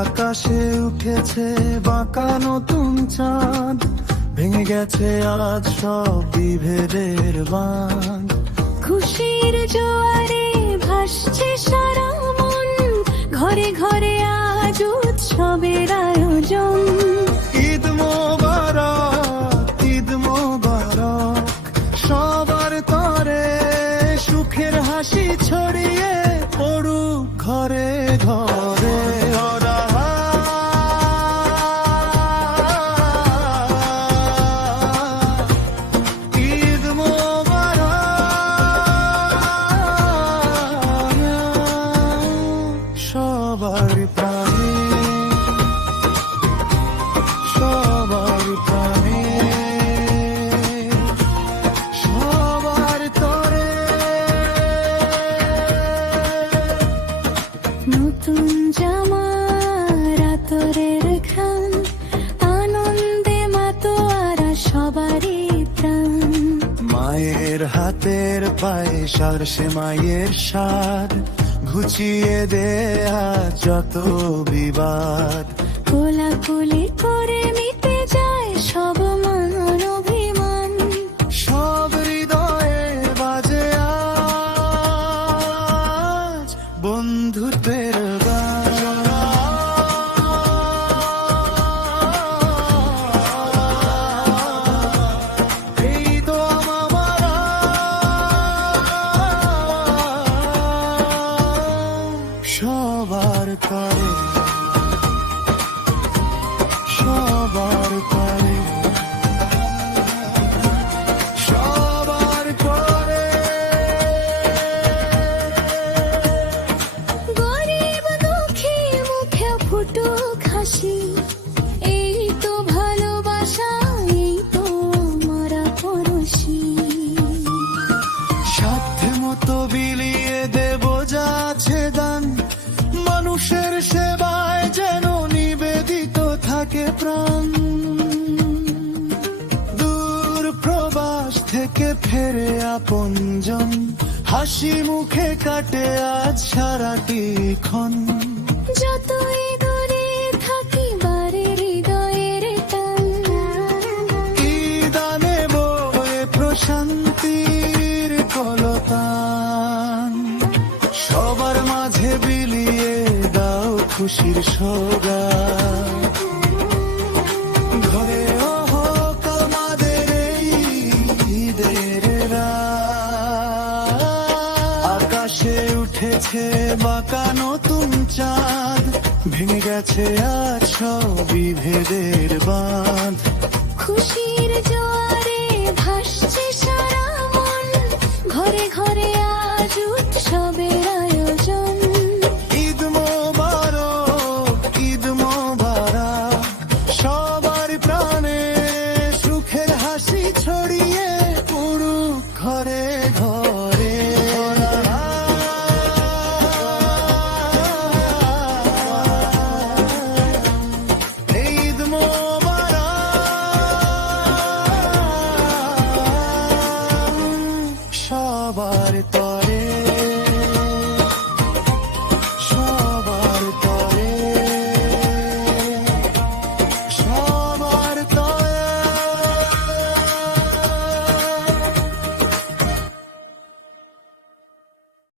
আকাশে উঠেছে বাঁকা নতুন চাঁদ, ভেঙে গেছে আজ সব বিভেদের বাঁধ। খুশির জোয়ারে ভাসছে সারা মন, ঘরে ঘরে আজ উৎসবের আয়োজন। ঈদ মোবারক, ঈদ মোবারক, সবার তরে সুখের হাসি ছড়িয়ে পড়ুক ঘরে ঘরে। ঈদ মোবারক সবার প্রাণে, সবার প্রাণে, সবার তরে। নতুন জামা রাতরের খান, আনন্দে মাতোয়ারা সবারই প্রাণ। মায়ের হাতের পায়েস আর সে মায়ের স্বাদ, ঘুচিয়ে দেয়া যত বিবাদ। কোলাকুলি করে মিটে যায় সব মান অভিমান, সব হৃদয়ে বাজে আজ বন্ধুত্বের গান। এই তো আমার সবার করে, সবার করে, সবার করে। গরিব দুঃখী মুখে ফুটুক হাসি, এই তো ভালোবাসা, এই তো আমরা পড়শি। সাধ্য মতো বিলিয়ে দেব যা আছে দান, মানুষের সেবায় যেন নিবেদিত থাকে প্রাণ। দূর প্রবাস থেকে ফেরে আপনজন, হাসি মুখে কাটে আজ সারাটি ক্ষণ। যতই দূরে থাকি বারে হৃদয়ের টান, ঈদ আনে বয়ে প্রশান্তির কলতান। সবার মাঝে বিলিয়ে দাও খুশির সোগান। ঘরে হোক আমাদের এই ঈদের রাত। আকাশে উঠেছে বাঁকা নতুন চাঁদ, ভেঙে গেছে আজ সব বিভেদের বাঁধ। খুশির জোয়ারে ভাসছে সারা মন, ঘরে ঘরে আজ উৎসবের আয়োজন। ঈদ মোবারক, ঈদ মোবারক, সবার প্রাণে সুখের হাসি ছড়িয়ে